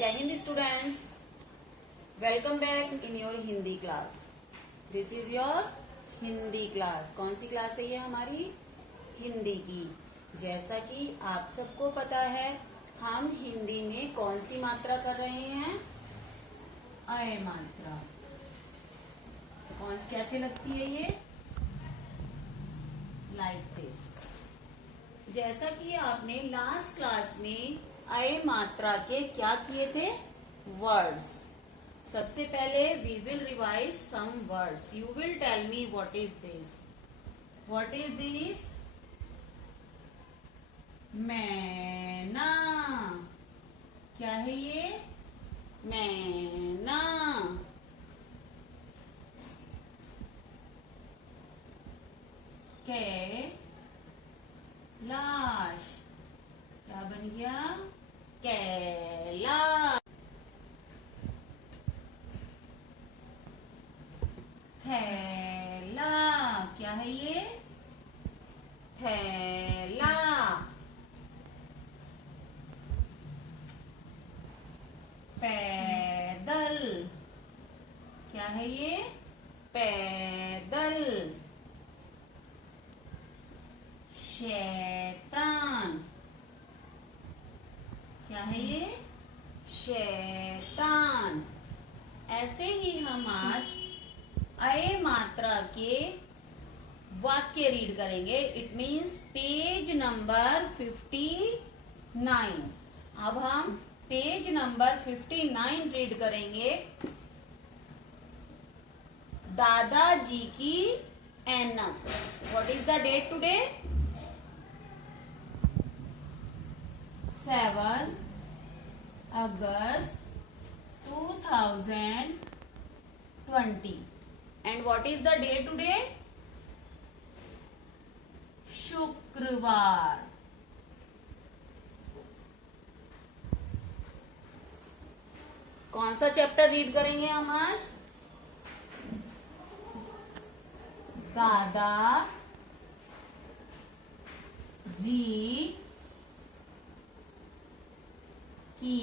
Jai Hind students, welcome back in your Hindi class. This is your Hindi class. कौन सी class है ये हमारी? हिंदी की. जैसा कि आप सबको पता है, हम हिंदी में कौन सी मात्रा कर रहे हैं? अय मात्रा. कैसे लगती है ये? Like this. जैसा कि आपने लास्ट क्लास में अय मात्रा के क्या किए थे? वर्ड्स. सबसे पहले we will revise some words. You will tell me what is this. What is this? मैना. क्या है ये? मैना. कैलाश. क्या बन गया? कैलाश. थैला. क्या है ये? थैला. पैदल. क्या है ये? पैदल. शैतान. क्या है ये? शैतान. ऐसे ही हम आज अय मात्रा के वाक्य रीड करेंगे. It means page number 59. अब हम पेज नंबर 59 रीड करेंगे. दादाजी की ऐनक. What is the date today? 7 August 2020. And what is the day today? शुक्रवार. कौन सा चैप्टर रीड करेंगे हम आज? दादा जी की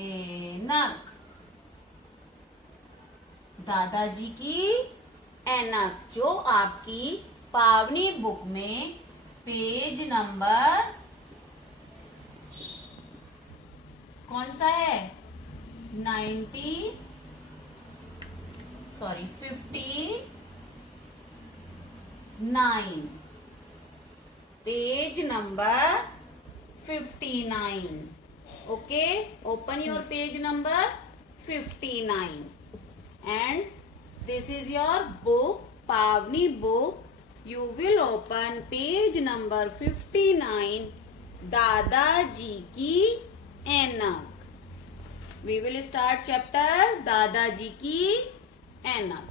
ऐनक. दादाजी की ऐनक, जो आपकी पावनी बुक में पेज नंबर कौन सा है? 59. Page number 59. Okay, open your page number 59. And this is your book, Pavni book. You will open page number 59. दादाजी की ऐनक. We will start chapter दादाजी की ऐनक.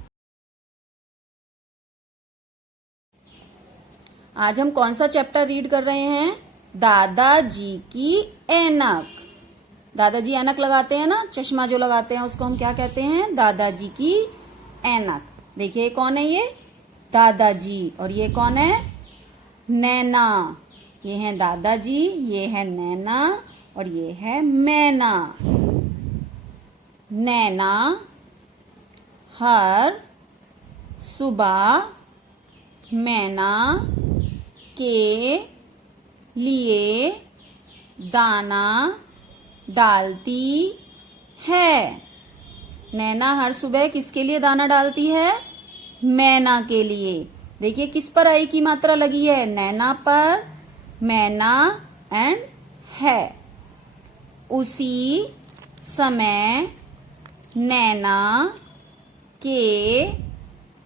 आज हम कौन सा चैप्टर रीड कर रहे हैं? दादाजी की ऐनक. दादाजी ऐनक लगाते हैं ना, चश्मा जो लगाते हैं उसको हम क्या कहते हैं? दादाजी की ऐनक. देखिए कौन है ये? दादाजी. और ये कौन है? नैना. ये है दादाजी, ये है नैना और ये है मैना. नैना हर सुबह मैना के लिए दाना डालती है. नैना हर सुबह किसके लिए दाना डालती है? मैना के लिए. देखिए किस पर आई की मात्रा लगी है? नैना पर. मैना एंड है. उसी समय नैना के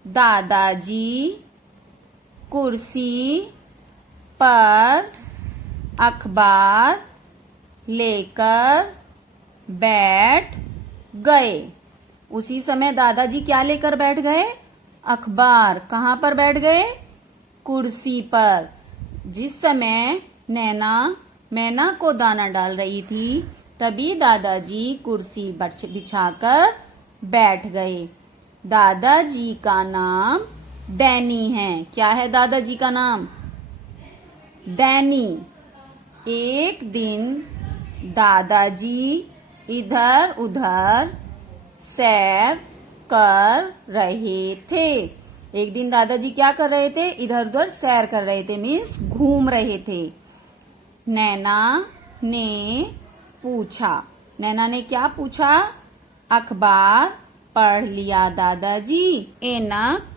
दादाजी कुर्सी पर अखबार लेकर बैठ गए. उसी समय दादाजी क्या लेकर बैठ गए? अखबार. कहाँ पर बैठ गए? कुर्सी पर. जिस समय नैना मैना को दाना डाल रही थी, तभी दादाजी कुर्सी बिछाकर बैठ गए. दादाजी का नाम डैनी है. क्या है दादाजी का नाम? डैनी. एक दिन दादाजी इधर उधर सैर कर रहे थे। एक दिन दादाजी क्या कर रहे थे? इधर उधर सैर कर रहे थे, मीन्स घूम रहे थे। नैना ने पूछा, नैना ने क्या पूछा? अखबार पढ़ लिया दादाजी, ऐनक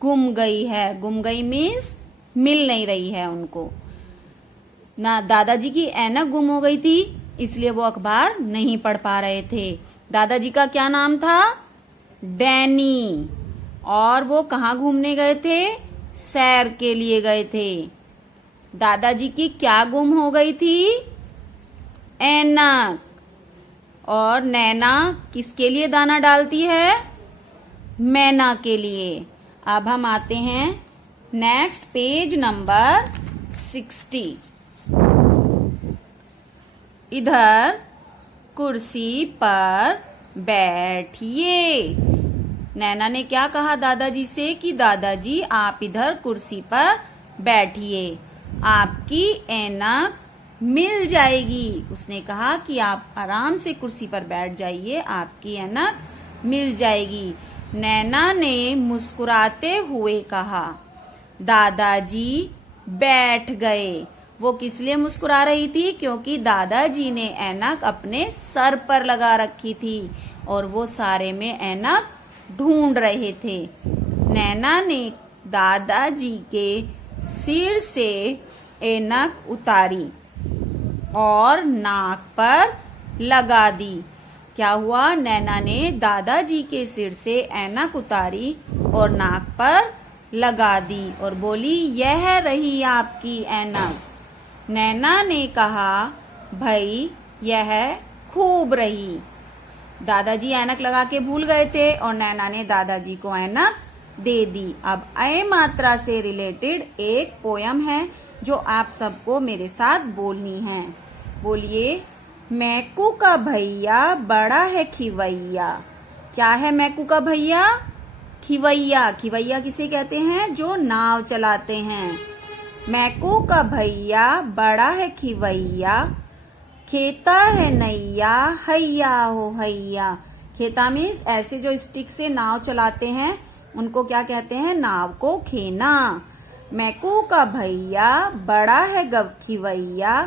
गुम गई है। गुम गई मीन्स मिल नहीं रही है उनको ना। दादाजी की ऐनक गुम हो गई थी, इसलिए वो अखबार नहीं पढ़ पा रहे थे। दादाजी का क्या नाम था? डैनी। और वो कहाँ घूमने गए थे? सैर के लिए गए थे। दादाजी की क्या गुम हो गई थी? ऐनक। और नैना किसके लिए दाना डालती है? मैना के लिए। अब हम आते हैं नेक्स्ट पेज नंबर 60। इधर कुर्सी पर बैठिए। नैना ने क्या कहा दादाजी से कि दादाजी आप इधर कुर्सी पर बैठिए, आपकी ऐनक मिल जाएगी। उसने कहा कि आप आराम से कुर्सी पर बैठ जाइए, आपकी ऐनक मिल जाएगी। नैना ने मुस्कुराते हुए कहा। दादाजी बैठ गए। वो किस लिए मुस्कुरा रही थी? क्योंकि दादाजी ने ऐनक अपने सर पर लगा रखी थी और वो सारे में ऐनक ढूंढ रहे थे। नैना ने दादाजी के सिर से ऐनक उतारी और नाक पर लगा दी। क्या हुआ? नैना ने दादाजी के सिर से ऐनक उतारी और नाक पर लगा दी और बोली, यह रही आपकी ऐनक। नैना ने कहा, भाई यह खूब रही। दादाजी ऐनक लगा के भूल गए थे और नैना ने दादाजी को ऐनक दे दी। अब ऐ मात्रा से रिलेटेड एक पोयम है जो आप सबको मेरे साथ बोलनी है। बोलिए। मैकू का भैया बड़ा है खिवैया। क्या है मैकू का भैया? खिवैया। खिवैया किसे कहते हैं? जो नाव चलाते हैं। मैकू का भैया बड़ा है खिवैया, खेता है नैया हैया हो हैया। खेता मीन्स ऐसे जो स्टिक से नाव चलाते हैं उनको क्या कहते हैं? नाव को खेना। मैकू का भैया बड़ा है खिवैया,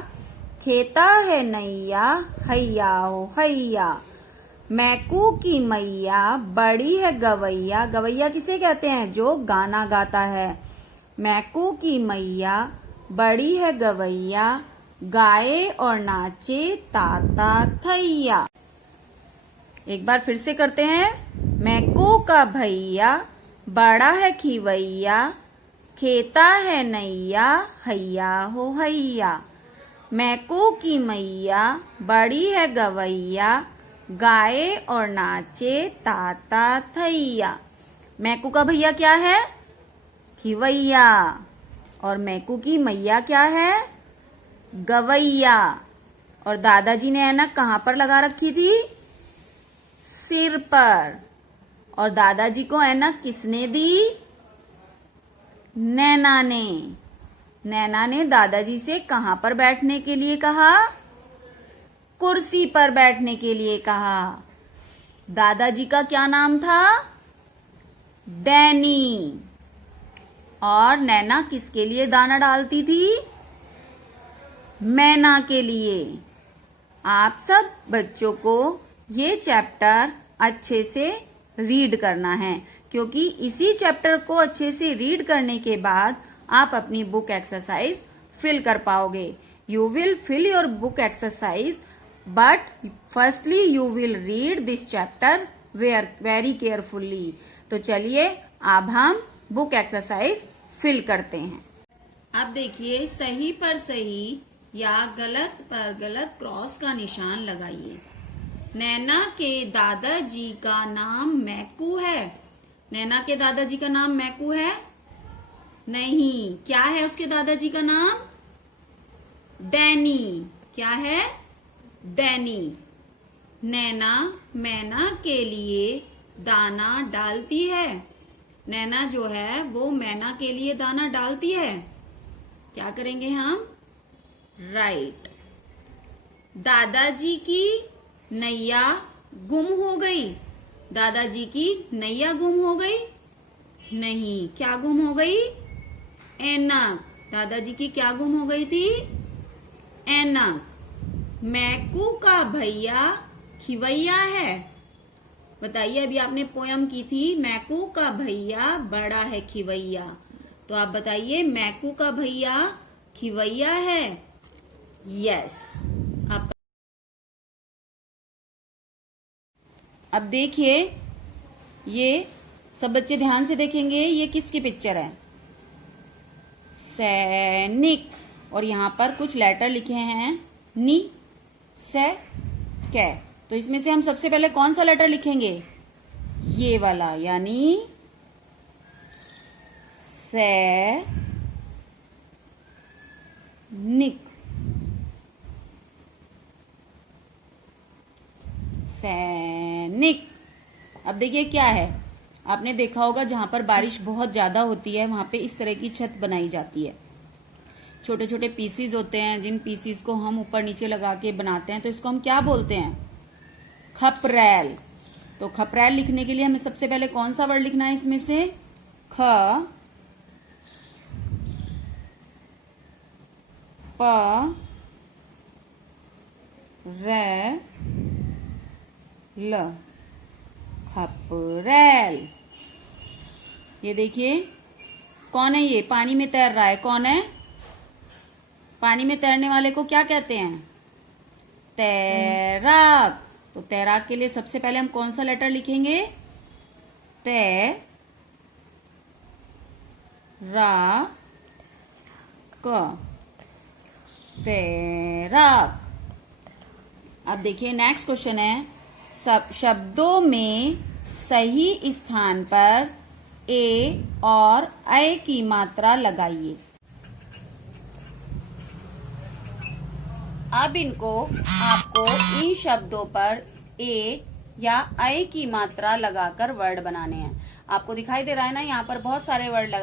खेता है नैया हैया हो हैया। मैकू की मैया बड़ी है गवैया। गवैया किसे कहते हैं? जो गाना गाता है। मैकू की मैया बड़ी है गवैया, गाए और नाचे ताता थैया। एक बार फिर से करते हैं। मैकू का भैया बड़ा है खिवैया, खेता है नैया हैया हो हैया। मैकू की मैया बड़ी है गवैया, गाए और नाचे ताता थैया। मैकू का भैया क्या है? खिवैया। और मैकू की मैया क्या है? गवैया। और दादाजी ने ऐनक कहाँ पर लगा रखी थी? सिर पर। और दादाजी को ऐनक किसने दी? नैना ने। नैना ने दादाजी से कहाँ पर बैठने के लिए कहा? कुर्सी पर बैठने के लिए कहा। दादाजी का क्या नाम था? डैनी। और नैना किसके लिए दाना डालती थी? मैना के लिए। आप सब बच्चों को ये चैप्टर अच्छे से रीड करना है, क्योंकि इसी चैप्टर को अच्छे से रीड करने के बाद आप अपनी बुक एक्सरसाइज फिल कर पाओगे। You will fill your book exercise, but firstly you will read this chapter very carefully. तो चलिए अब हम बुक एक्सरसाइज फिल करते हैं। अब देखिए, सही पर सही या गलत पर गलत क्रॉस का निशान लगाइए। नैना के दादाजी का नाम मैकू है। नैना के दादाजी का नाम मैकू है? नहीं। क्या है उसके दादाजी का नाम? डैनी। क्या है? डैनी। नैना मैना के लिए दाना डालती है। नैना जो है वो मैना के लिए दाना डालती है। क्या करेंगे हम? राइट। दादाजी की नैया गुम हो गई। दादाजी की नैया गुम हो गई? नहीं। क्या गुम हो गई? ऐनक। दादाजी की क्या गुम हो गई थी? ऐनक। मैकू का भैया खिवैया है। बताइए, अभी आपने पोयम की थी मैकू का भैया बड़ा है खिवैया, तो आप बताइए मैकू का भैया खिवैया है? यस। आपका अब देखिए, ये सब बच्चे ध्यान से देखेंगे, ये किसकी पिक्चर है? सैनिक। और यहां पर कुछ लेटर लिखे हैं नी से कै। तो इसमें से हम सबसे पहले कौन सा लेटर लिखेंगे? ये वाला, यानी सैनिक। सैनिक। अब देखिए क्या है, आपने देखा होगा जहां पर बारिश बहुत ज्यादा होती है वहां पे इस तरह की छत बनाई जाती है। छोटे छोटे पीसीज होते हैं, जिन पीसीज को हम ऊपर नीचे लगा के बनाते हैं, तो इसको हम क्या बोलते हैं? खपरैल। तो खपरैल लिखने के लिए हमें सबसे पहले कौन सा वर्ड लिखना है इसमें से? ख प रै ल, खपरैल। ये देखिए, कौन है ये? पानी में तैर रहा है। कौन है? पानी में तैरने वाले को क्या कहते हैं? तैराक। तो तैराक के लिए सबसे पहले हम कौन सा लेटर लिखेंगे? तै रा क, तैराक। अब देखिए नेक्स्ट क्वेश्चन है, सब शब्दों में सही स्थान पर ए और ऐ की मात्रा लगाइए। अब आपको इन शब्दों पर ए या ऐ की मात्रा लगाकर वर्ड बनाने हैं। आपको दिखाई दे रहा है ना, यहाँ पर बहुत सारे वर्ड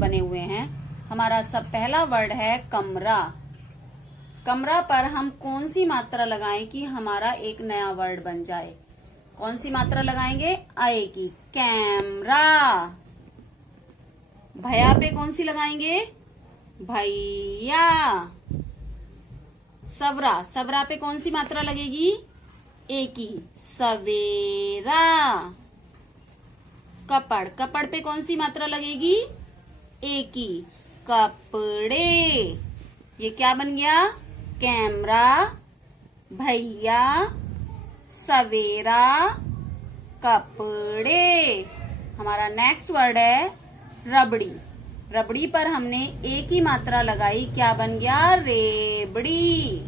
बने हुए हैं। हमारा सब पहला वर्ड है कमरा। कमरा पर हम कौन सी मात्रा लगाएं कि हमारा एक नया वर्ड बन जाए? कौन सी मात्रा लगाएंगे? ऐ की, कैमरा। भैया पे कौन सी लगाएंगे? भैया। सवरा, सवरा पे कौन सी मात्रा लगेगी? ए की, सवेरा। कपड़, कपड़ पे कौन सी मात्रा लगेगी? ए की, कपड़े। ये क्या बन गया? कैमरा, भैया, सवेरा, कपड़े। हमारा नेक्स्ट वर्ड है रबड़ी। रबड़ी पर हमने ए की मात्रा लगाई, क्या बन गया? रेबड़ी।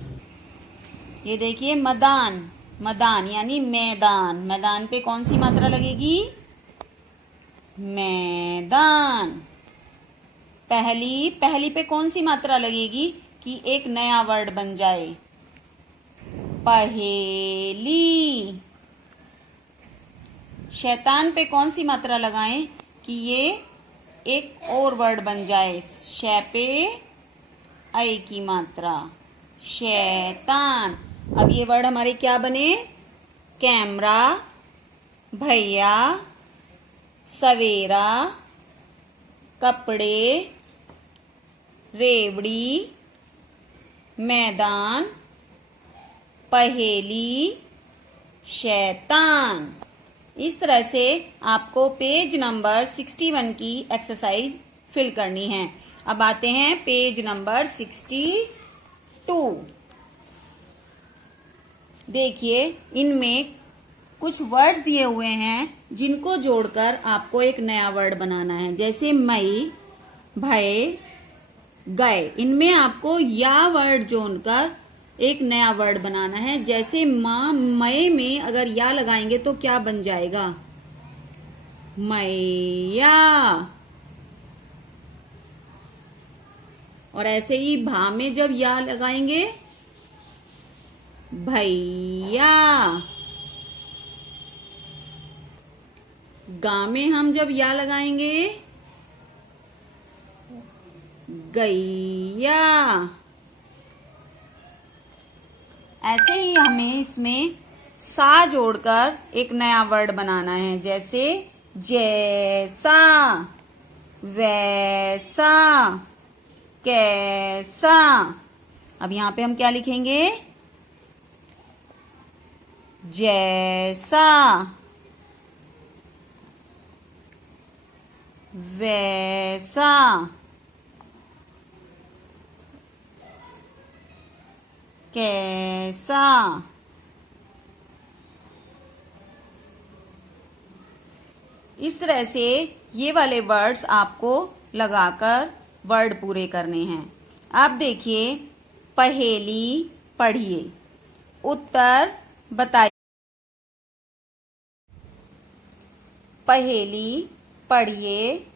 ये देखिए मैदान, मैदान यानी मैदान। मैदान पे कौन सी मात्रा लगेगी? मैदान। पहली, पहली पे कौन सी मात्रा लगेगी कि एक नया वर्ड बन जाए? पहेली। शैतान पे कौन सी मात्रा लगाएं कि ये एक और वर्ड बन जाए? शै पे ऐ की मात्रा, शैतान। अब ये वर्ड हमारे क्या बने? कैमरा, भैया, सवेरा, कपड़े, रेवड़ी, मैदान, पहेली, शैतान। इस तरह से आपको पेज नंबर 61 की एक्सरसाइज फिल करनी है। अब आते हैं पेज नंबर 62। देखिए, इनमें कुछ वर्ड्स दिए हुए हैं जिनको जोड़कर आपको एक नया वर्ड बनाना है। जैसे मई, भय, गए। इनमें आपको या वर्ड जोड़कर एक नया वर्ड बनाना है। जैसे माँ, मय में अगर या लगाएंगे तो क्या बन जाएगा? मैया। और ऐसे ही भा में जब या लगाएंगे, भैया। गा में हम जब या लगाएंगे, गैया। ऐसे ही हमें इसमें सा जोड़कर एक नया वर्ड बनाना है, जैसे जैसा, वैसा, कैसा। अब यहां पे हम क्या लिखेंगे? जैसा, वैसा, कैसा। इस तरह से ये वाले वर्ड्स आपको लगाकर वर्ड पूरे करने हैं। अब देखिए, पहेली पढ़िए, उत्तर बताइए। पहेली पढ़िए,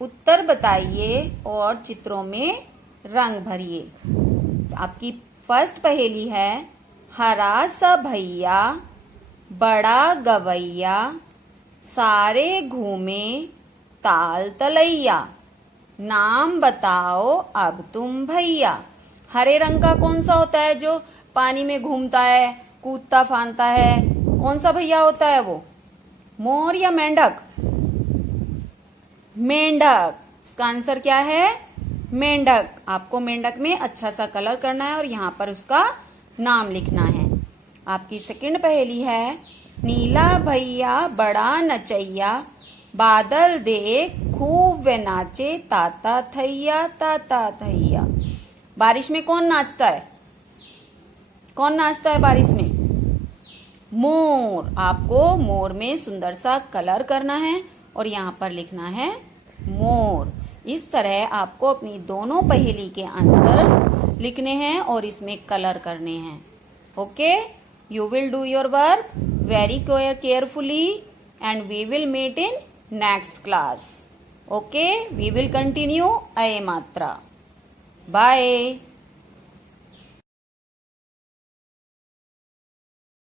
उत्तर बताइए और चित्रों में रंग भरिए। आपकी फर्स्ट पहेली है, हरा सा भैया बड़ा गवैया सारे घूमे ताल तलैया, नाम बताओ अब तुम भैया। हरे रंग का कौन सा होता है जो पानी में घूमता है, कूदता फांदता है? कौन सा भैया होता है वो? मोर या मेंढक? मेंढक। इसका आंसर क्या है? मेंढक। आपको मेंढक में अच्छा सा कलर करना है और यहाँ पर उसका नाम लिखना है। आपकी सेकंड पहेली है, नीला भैया बड़ा नचैया बादल देख खूब वे नाचे ताता थैया ताता थैया। बारिश में कौन नाचता है? कौन नाचता है बारिश में? मोर। आपको मोर में सुंदर सा कलर करना है और यहाँ पर लिखना है मोर। इस तरह आपको अपनी दोनों पहेली के आंसर लिखने हैं और इसमें कलर करने हैं। Okay, you will do your work very carefully and we will meet in next class. Okay, we will continue A Matra. Bye.